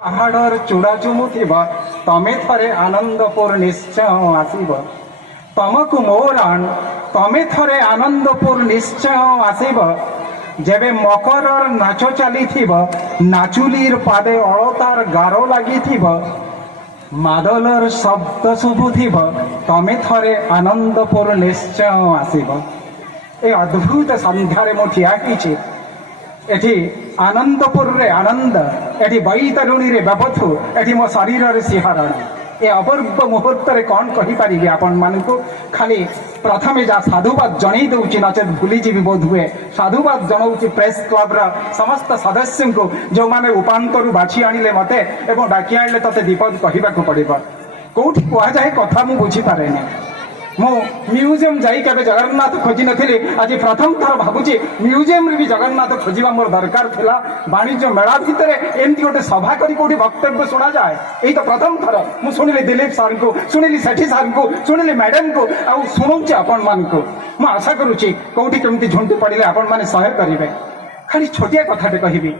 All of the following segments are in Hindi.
ପାହାଡ଼ର ଚୂଡ଼ା ଚୁମୁଥିବ ତମେ ଥରେ ଆନନ୍ଦପୁର ନିଶ୍ଚୟ ଆସିବ। ତମକୁ ମୋ ରାଣ ତମେ ଥରେ ଆନନ୍ଦପୁର ନିଶ୍ଚୟ ଆସିବ। ଯେବେ ମକରର ନାଚ ଚାଲିଥିବ ନାଚୁଲିର ପାଦେ ଅଳତାର ଗାର ଲାଗିଥିବ ମାଦଲର ଶବ୍ଦ ଶୁଭୁଥିବ ତମେ ଥରେ ଆନନ୍ଦପୁର ନିଶ୍ଚୟ ଆସିବ। ଏ ଅଦ୍ଭୁତ ସନ୍ଧ୍ୟାରେ ମୁଁ ଠିଆ ହେଇଛି। এটি আনন্দপুরে আনন্দ, এটি বৈতরণীরে ব্যবধু, এটি মো শরীরের শিহরণ। এ অপূর্ব মুহূর্তে কণ কহিপারি আপন মানুষ খালি প্রথমে যা সাধুবাদ জনাই দেছি নচেত ভুলিଯିବି বোধ হুয়ে। সাধুবাদ জনাউছি প্রেস ক্লবর সমস্ত সদস্যଙ୍କୁ ଯେଉଁମାନେ ଉପାନ୍ତରୁ ବାଛି ଆଣିଲେ ମତେ ଏବଂ ଡାକି ଆଣିଲେ ତତେ ବିପଦ କହିବାକୁ ପଡ଼ିବ। କୋଉଠି କୁହାଯାଏ କଥା ମୁଁ ବୁଝିପାରେନି। ମୁଁ ମ୍ୟୁଜିୟମ ଯାଇ କେବେ ଜଗନ୍ନାଥ ଖୋଜି ନଥିଲି। ଆଜି ପ୍ରଥମ ଥର ଭାବୁଛି ମ୍ୟୁଜିୟମରେ ବି ଜଗନ୍ନାଥ ଖୋଜିବା ମୋର ଦରକାର ଥିଲା। ବାଣିଜ୍ୟ ମେଳା ଭିତରେ ଏମିତି ଗୋଟେ ସଭା କରି କୋଉଠି ବକ୍ତବ୍ୟ ଶୁଣାଯାଏ ଏଇ ତ ପ୍ରଥମ ଥର। ମୁଁ ଶୁଣିଲି ଦିଲ୍ଲୀପ ସାର୍ଙ୍କୁ, ଶୁଣିଲି ସେଠୀ ସାର୍ଙ୍କୁ, ଶୁଣିଲି ମ୍ୟାଡାମଙ୍କୁ, ଆଉ ଶୁଣୁଛି ଆପଣମାନଙ୍କୁ। ମୁଁ ଆଶା କରୁଛି କୋଉଠି କେମିତି ଝୁଣ୍ଟି ପଡ଼ିଲେ ଆପଣମାନେ ସହାୟ କରିବେ। ଖାଲି ଛୋଟିଆ କଥାଟେ କହିବି।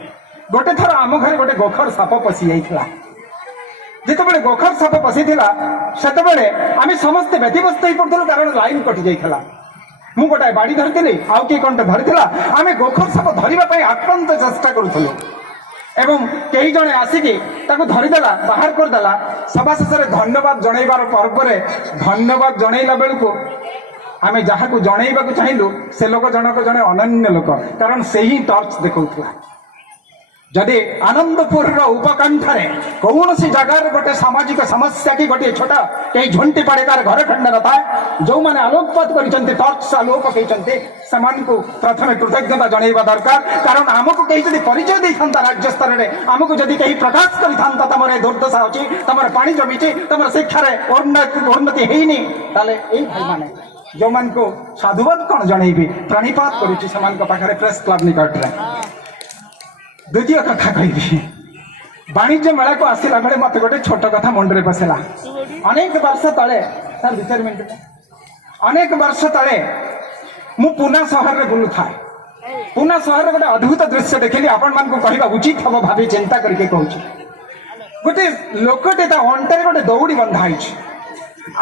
ଗୋଟେ ଥର ଆମ ଘରେ ଗୋଟେ ଗୋଖର ସାପ ପଶି ଯାଇଥିଲା। ଯେତେବେଳେ ଗୋଖର ସାପ ପଶିଥିଲା ସେତେବେଳେ ଆମେ ସମସ୍ତେ ବ୍ୟତିବ୍ୟସ୍ତ ହେଇପଡୁଥିଲୁ, କାରଣ ଲାଇନ କଟି ଯାଇଥିଲା। ମୁଁ ଗୋଟାଏ ବାଡ଼ି ଧରିଥିଲି, ଆଉ କିଏ କଣଟେ ଧରିଥିଲା। ଆମେ ଗୋଖର ସାପ ଧରିବା ପାଇଁ ଆକ୍ରାନ୍ତ ଚେଷ୍ଟା କରୁଥିଲୁ ଏବଂ କେହି ଜଣେ ଆସିକି ତାକୁ ଧରିଦେଲା, ବାହାର କରିଦେଲା। ସଭା ଶେଷରେ ଧନ୍ୟବାଦ ଜଣେଇବାର ପର୍ବରେ ଧନ୍ୟବାଦ ଜଣେଇଲା ବେଳକୁ ଆମେ ଯାହାକୁ ଜଣେଇବାକୁ ଚାହିଁଲୁ ସେ ଲୋକ ଜଣକ ଜଣେ ଅନନ୍ୟ ଲୋକ, କାରଣ ସେ ହିଁ ଟର୍ଚ୍ଚ ଦେଖାଉଥିଲା। ଯଦି ଆନନ୍ଦପୁରର ଉପକଣ୍ଠରେ କୌଣସି ଜାଗାରେ ଗୋଟେ ସାମାଜିକ ସମସ୍ୟା କି ଗୋଟିଏ ଛୋଟ କେହି ଝୁଣ୍ଟି ପଡ଼େ, ତାର ଘର ଖଣ୍ଡ ନଥାଏ, ଯେଉଁମାନେ ଆଲୋକପାତ କରିଛନ୍ତି, ଟର୍ଚ୍ଚ ଆଲୋକ ପକେଇଛନ୍ତି, ସେମାନଙ୍କୁ ପ୍ରଥମେ କୃତଜ୍ଞତା ଜଣେଇବା ଦରକାର। କାରଣ ଆମକୁ କେହି ଯଦି ପରିଚୟ ଦେଇଥାନ୍ତା ରାଜ୍ୟ ସ୍ତରରେ, ଆମକୁ ଯଦି କେହି ପ୍ରକାଶ କରିଥାନ୍ତା ତମର ଏ ଦୁର୍ଦ୍ଦଶା ଅଛି, ତମର ପାଣି ଜମିଛି, ତମର ଶିକ୍ଷାରେ ଉନ୍ନତି ହେଇନି, ତାହେଲେ ଏଇ ଭାଇମାନେ ଯେଉଁମାନଙ୍କୁ ସାଧୁବାଦ କ'ଣ ଜଣେଇବି, ପ୍ରାଣୀପାତ କରୁଛି ସେମାନଙ୍କ ପାଖରେ ପ୍ରେସ୍ କ୍ଲବ ନିକଟରେ। ଦ୍ୱିତୀୟ କଥା କହିବି, ବାଣିଜ୍ୟ ମେଳାକୁ ଆସିଲା ବେଳେ ମତେ ଗୋଟେ ଛୋଟ କଥା ମୁଣ୍ଡରେ ପଶିଲା। ଅନେକ ବର୍ଷ ତଳେ, ସାର୍ 2-4 ମିନିଟ୍, ଅନେକ ବର୍ଷ ତଳେ ମୁଁ ପୁନା ସହରରେ ବୁଲୁଥାଏ। ପୁନା ସହରରେ ଗୋଟେ ଅଦ୍ଭୁତ ଦୃଶ୍ୟ ଦେଖିଲି, ଆପଣମାନଙ୍କୁ କହିବା ଉଚିତ ହବ ଭାବି ଚିନ୍ତା କରିକି କହୁଛି। ଗୋଟେ ଲୋକଟେ ତା ଅଣ୍ଟାରେ ଗୋଟେ ଦଉଡ଼ି ବନ୍ଧା ହେଇଛି।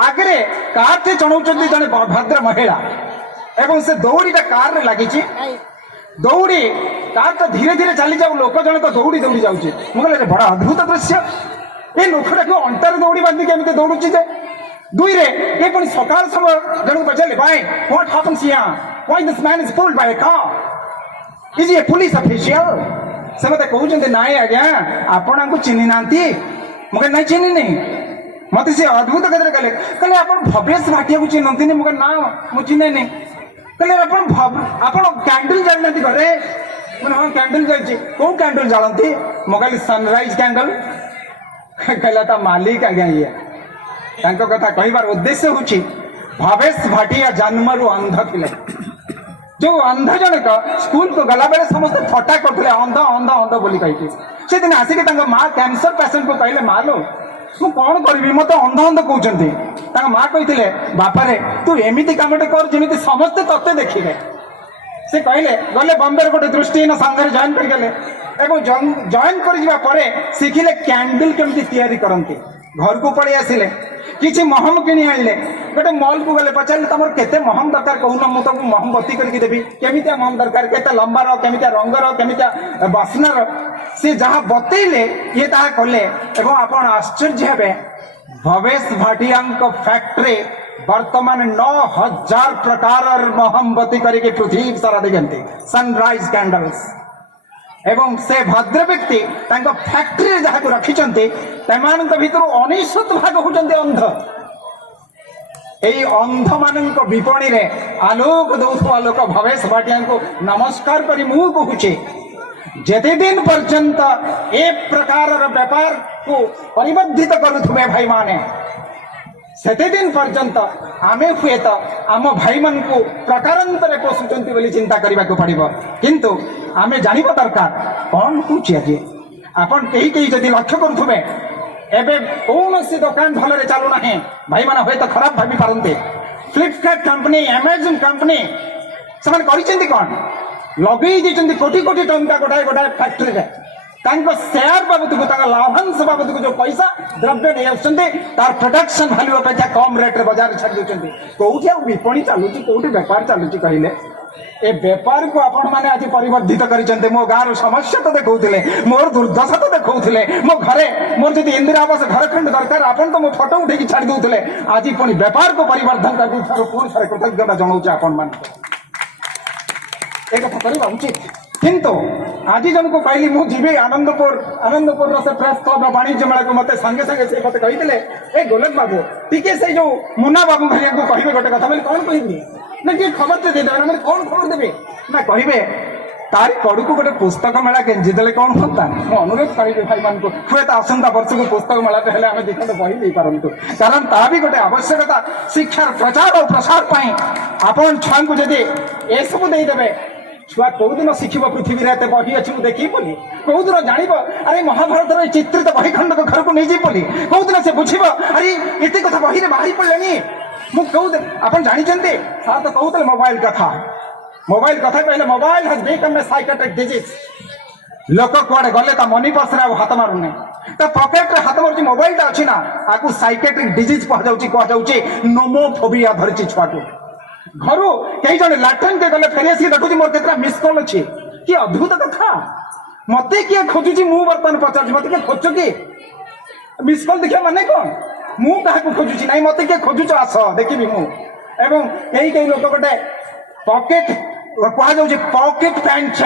ଆଗରେ କାରଟେ ଚଳାଉଛନ୍ତି ଜଣେ ଭଦ୍ର ମହିଳା ଏବଂ ସେ ଦଉଡ଼ିଟା କାରରେ ଲାଗିଛି। ଦୌଡ଼ି କାରଟା ଧୀରେ ଧୀରେ ଚାଲି ଯାଉ, ଲୋକ ଜଣକ ଦୌଡ଼ି ଦୌଡ଼ି ଯାଉଛି। ମୁଁ କହିଲି ବଡ଼ ଅଦ୍ଭୁତ ଦୃଶ୍ୟ, ଏ ଲୋକଟାକୁ ଅଣ୍ଟାରେ ଦୌଡ଼ି ବାନ୍ଧିକି ଏମିତି ଦୌଡୁଛି ଯେ। ଦୁଇରେ ଏ ପୁଣି ସକାଳ ସମୟ ଜଣକୁ ପଚାରିଲେ, ଭାଇ what happens here? Why this man is pulled by a car? Is he a police official? ସେ ମତେ କହୁଛନ୍ତି, ନାଇଁ ଆଜ୍ଞା ଆପଣଙ୍କୁ ଚିହ୍ନି ନାହାନ୍ତି। ମୁଁ କହିଲି ନାଇଁ ଚିହ୍ନିନି। ମତେ ସେ ଅଦ୍ଭୁତ କଥାରେ କହିଲେ ଆପଣ ଭବେଶ ଭାଟିଆକୁ ଚିହ୍ନନ୍ତିନି? ମୁଁ କହିଲି ନା ମୁଁ ଚିହ୍ନେନି। କହିଲେ ଆପଣ କ୍ୟାଣ୍ଡେଲ ଜାଳିନାହାନ୍ତି ଘରେ? ମାନେ ହଁ କ୍ୟାଣ୍ଡେଲ ଜାଳିଛି। କୋଉ କ୍ୟାଣ୍ଡେଲ ଜାଳନ୍ତି? ମୁଁ କହିଲି ସନରାଇଜ କ୍ୟାଣ୍ଡେଲ। କହିଲା ତା ମାଲିକ ଆଜ୍ଞା ଇଏ। ତାଙ୍କ କଥା କହିବାର ଉଦ୍ଦେଶ୍ୟ ହଉଛି ଭବେଶ ଭାଟିଆ ଜନ୍ମରୁ ଅନ୍ଧ ଥିଲେ। ଯୋଉ ଅନ୍ଧ ଜଣକ ସ୍କୁଲକୁ ଗଲାବେଳେ ସମସ୍ତେ ଥଟ୍ଟା କରୁଥିଲେ, ଅନ୍ଧ ଅନ୍ଧ ଅନ୍ଧ ବୋଲି କହିକି। ସେଦିନ ଆସିକି ତାଙ୍କ ମା କ୍ୟାନ୍ସର ପେସେଣ୍ଟକୁ କହିଲେ, ମା ଲୋ ମୁଁ କଣ କରିବି, ମତେ ଅନ୍ଧ ଅନ୍ଧ କହୁଛନ୍ତି। ତାଙ୍କ ମା କହିଥିଲେ, ବାପାରେ ତୁ ଏମିତି କାମଟେ କର ଯେମିତି ସମସ୍ତେ ତତେ ଦେଖିବେ। ସେ କହିଲେ, ଗଲେ ବମ୍ବେର ଗୋଟେ ଦୃଷ୍ଟିହୀନ ସଂଘରେ ଜଏନ୍ କରିଗଲେ ଏବଂ ଜଏନ୍ କରିଯିବା ପରେ ଶିଖିଲେ କ୍ୟାଣ୍ଡେଲ କେମିତି ତିଆରି କରନ୍ତି। ଘରକୁ ପଳେଇ ଆସିଲେ, କିଛି ମହମ କିଣି ଆଣିଲେ। ଗୋଟେ ମଲକୁ ଗଲେ, ପଚାରିଲେ ତମର କେତେ ମହମ ଦରକାର କହୁନ, ମୁଁ ତମକୁ ମହମବତୀ କରିକି ଦେବି। କେମିତିଆ ମହମ ଦରକାର, କେତେ ଲମ୍ବାର, କେମିତିଆ ରଙ୍ଗର, କେମିତିଆ ବାସ୍ନାର, ସେ ଯାହା ବତେଇଲେ ଇଏ ତାହା କଲେ। ଏବଂ ଆପଣ ଆଶ୍ଚର୍ଯ୍ୟ ହେବେ, ଭବେଶ ଭାଟିଆଙ୍କ ଫ୍ୟାକ୍ଟ୍ରି ବର୍ତ୍ତମାନ 9000 ପ୍ରକାରର ମହମବତୀ କରିକି ପୃଥିବୀ ସାରା ଦେଇଛନ୍ତି, ସନରାଇଜ କ୍ୟାଣ୍ଡେଲ୍ସ। ଏବଂ ସେ ଭଦ୍ର ବ୍ୟକ୍ତି ତାଙ୍କ ଫ୍ୟାକ୍ଟ୍ରିରେ ଯାହାକୁ ରଖିଛନ୍ତି ସେମାନଙ୍କ ଭିତରୁ 99% ହଉଛନ୍ତି ଅନ୍ଧ। ଏଇ ଅନ୍ଧ ମାନଙ୍କ ବିପଣୀରେ ଆଲୋକ ଦଉଥିବା ଲୋକ ଭବେଶ ଭାଟିଆଙ୍କୁ ନମସ୍କାର କରି ମୁଁ କହୁଛି, ଯେତେ ଦିନ ପର୍ଯ୍ୟନ୍ତ ଏ ପ୍ରକାରର ବେପାରକୁ ପରିବର୍ଦ୍ଧିତ କରୁଥିବେ ଭାଇମାନେ, ସେତେ ଦିନ ପର୍ଯ୍ୟନ୍ତ ଆମେ ହୁଏତ ଆମ ଭାଇମାନଙ୍କୁ ପ୍ରକାରାନ୍ତରେ ପୋଷୁଛନ୍ତି ବୋଲି ଚିନ୍ତା କରିବାକୁ ପଡ଼ିବ। କିନ୍ତୁ ଆମେ ଜାଣିବା ଦରକାର କ'ଣ ହଉଛି ଆଜି। ଆପଣ କେହି କେହି ଯଦି ଲକ୍ଷ୍ୟ କରୁଥିବେ, ଏବେ କୌଣସି ଦୋକାନ ଭଲରେ ଚାଲୁନାହିଁ। ଭାଇମାନେ ହୁଏତ ଖରାପ ଭାବି ପାରନ୍ତି। ଫ୍ଲିପକାର୍ଟ କମ୍ପାନୀ, ଆମାଜନ କମ୍ପାନୀ, ସେମାନେ କରିଛନ୍ତି କ'ଣ, ଲଗେଇ ଦେଇଛନ୍ତି କୋଟି କୋଟି ଟଙ୍କା ଗୋଟାଏ ଗୋଟାଏ ଫ୍ୟାକ୍ଟ୍ରିରେ। शेयर बाबद को लाभांश बाबद को जो पैसा द्रव्य नहीं आसुँच तार प्रोडक्शन भैल्यू अपेक्षा कम रेट बजार छाड़ी दूसरी कौटी विपणी चलुची कौटी बेपार चलुची कहले ए बेपार को आपण मैंने आज परिवर्धित कर मो गाँव समस्या तो देखौले मोर दुर्दशा तो देखौले मो घरे मोर जब इंदिरा आवास घर खंड दरकार आपन तो मो फोटो उठे छाड़ी दूसरे आज पुणी बेपार को परिवर्धन कर पुणी थोड़े कृतज्ञता जनाऊे आपण मान एक कथा करवा उचित किंतु आज जमको कहली मु जीवी आनंदपुर से प्रेस क्लब वाणिज्य मेला को मत संगे संगे से मत कही ए गोलक बाबू टीके से जो मुन्ना बाबू भैया को कहे गोटे कथा बोले कौन कहबी ना कि खबर तो देदेवे ना कौन खबर देवे ना कहे तारी कड़ू को गोटे पुस्तक मेला गेंजिदेले कौन होता मुझे अनुरोध करी भाई मान को हुए तो आसंता वर्ष को पुस्तक मेला हेल्ले आम दिखते बही दे पारतु कारण ता भी गोटे आवश्यकता शिक्षार प्रचार और प्रसार आपण छुआ को जदि ए सब देदेवे छुआ कौ दिन शिखब पृथ्वी एत बही अच्छी देखी बोली कौ दिन जान अरे महाभारत चित्रित बही खंड को घर को नहीं जी बोली कौ दिन से बुझब अरे एत कथा बही बाहरी पड़े मुझे आप जानते सार तो कहते मोबाइल कथा कहले mobile has become a psychiatric disease लोक कुआडे गले ता मनी पर्स रे हाथ मारुने ता पॉकेट रे हाथ मारुची मोबाइल ता अछि ना आकु साइकियाट्रिक डिजीज कह जाउची नोमोफोबिया धरची छुआ को घरू कई जन लाट्रिन के गले फेरी आसी देखुची मोर केतरा मिस कॉल अछि कि अद्भुत कथा मते किए खोजुची मु बर्तन पचार मते के खोजु कि मिस कॉल देखिया माने कोन मु काहा को खोजुची नाही मते के खोजुच आस देखिबी मु एवं कई लोक गोटे पॉकेट कह जाउची पॉकेट पैंट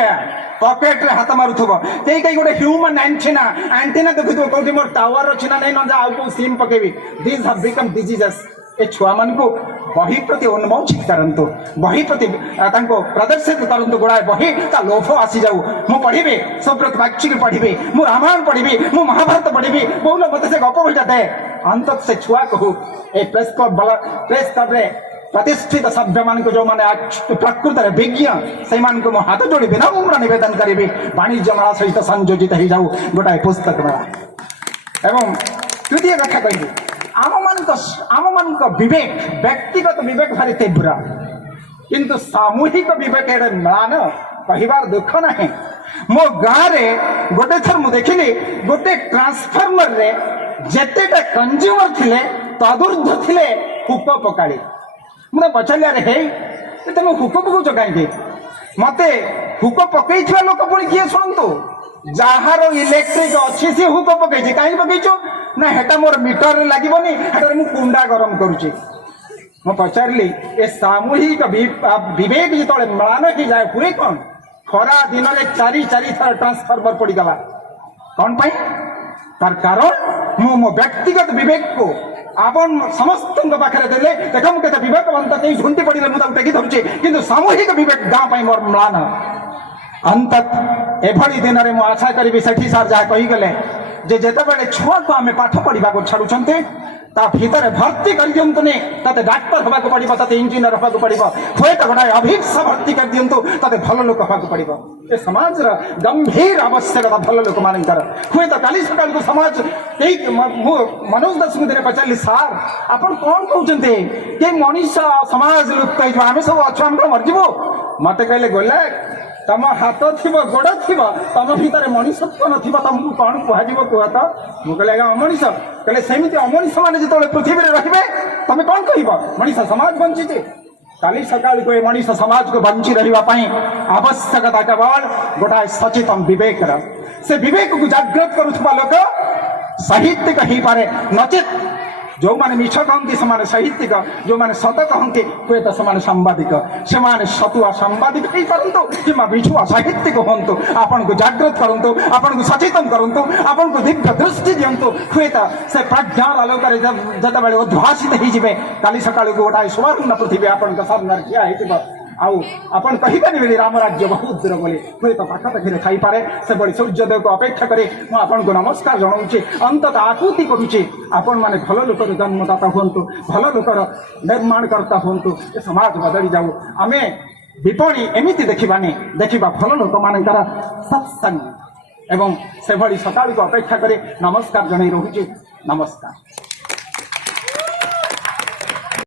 पॉकेट रे हाथ मारुथबो कई गोटे ह्यूमन एंटीना देखुथबो कोठी मोर टावर अछि ना नै न जा आउ को सिम पकेबी दिस हैव बिकम डिजीजेस ए छुआ मान को बही प्रति उन्मोचित करंतु बही प्रति प्रदर्शित करंतु गुड़ाए बही ता लोभ आसी जाऊ मु पढ़ी सुब्रत वाक्य पढ़ी मु रामायण पढ़ी मु महाभारत पढ़ी बोल मत से गप बहीटा दे अंत से छुआ कहू ए प्रेस क्लब रे प्रतिष्ठित सभ्य मान को जो माने प्रकृत विज्ञ से मान को हाथ जोड़ी विनम्र निवेदन करी वाणिज्य मेला सहित संयोजित हो जाऊ गोटाए पुस्तक मेला एवं तृतीय कथा कही आम मान विवेक व्यक्तिगत विवेक भारी तीव्र किंतु सामूहिक विवेक म्लान कहबार दुख ना मो गाँव में गोटे थर मुझे देखिली गोटे ट्रांसफॉर्मर रे जेतेटा कंज्यूमर थिले तदुर्ध थिले हुक पकाड़ी मुझे पचारि अरे हे तुम हुक पकाउच कहीं मते हुक पकई लोक पुणी किए शुणु जार इलेक्ट्रिक अच्छी सी हुक पकई कहीं पकईचु ना हेटा मोर मीटर रे लागबनी हेटा मु कुंडा गरम करूची मु पचारली ए सामूहिक विवेक जो म्लान हो जाए हुए कौन खरा दिन में चारि थर ट्रांसफॉर्मर पड़गला कौन पाई तार कारण मु मो व्यक्तिगत विवेक को आपण समस्त पाखे देले देख मुझे विवेकवंत कहीं झुंटी पड़े मुझे टेकी धरुचे किंतु सामूहिक विवेक गाँव मोर म्लान अंत एभली दिन में मुझे आशा करी सेठी सार जहाँ कहीगले जेते बेले छुआ को आम पाठ पढ़ा छाड़ुंट ता भीतर भर्ती कर दिंतुनि ताते डाक्टर हवा पड़ो ताते इंजीनियर हवा पड़ो हुए तो गोटाए अभिप्सा भर्ती कर दिंतु ताते भल लोक हवा पड़ो ए समाज गंभीर आवश्यकता भल लोक मान हुए तो काली सकाल को समाज मनोज दास को दिन पचारि सार आप कौन कहते कि मनीष समाज लुप्त हो आम सब अच्छे आम मरजु मत कहले गले तम हाथ थी गोड़ थी तम भीतर मनीषत्व न तुमको कौन कह कह तो मुझे अमनीष कहले सेमती अमनीष मैंने जो पृथ्वी में रे तुम कौन कह मनीष समाज बंची काली सकाल को मनीष समाज को बंची रही आवश्यकता केवल गोटाए सचेतन विवेक से विवेक को जागृत करुवा लोक साहित्यिक हो पारे नचेत जो माने मिछ कहती से साहित्यिक जो माने सत कहती हुए तो से सांबादिक से सतुआ सांबादिक ही करंतु कि मिछुआ साहित्यिक हूँ आपन को जागृत करंतु आपन को सचेतन करंतु आपन को दिव्य दृष्टि दिंतु हुए तो से प्रज्ञान आलोक जत बड़े उद्भासित हो काली सका गोटाए सुवर्ण पृथ्वी आपन सामने ठिया हो आपन कहीपर राम राज्य बहुत दूर बोली हुए तो पाखापाखि थी पारे से बड़ी सूर्यदेव को अपेक्षा करे मुझे नमस्कार जनाऊँगी अंतत आकुति करुच्ची आपण मैंने भल लोकर जन्मदाता हूँ भल लोकर निर्माणकर्ता हूँ समाज बदली जाऊ आम विपणी एमती देखा देखा भल लोक मान सत्संग एवं से भली सकाल को अपेक्षा करे नमस्कार जन रोचे नमस्कार।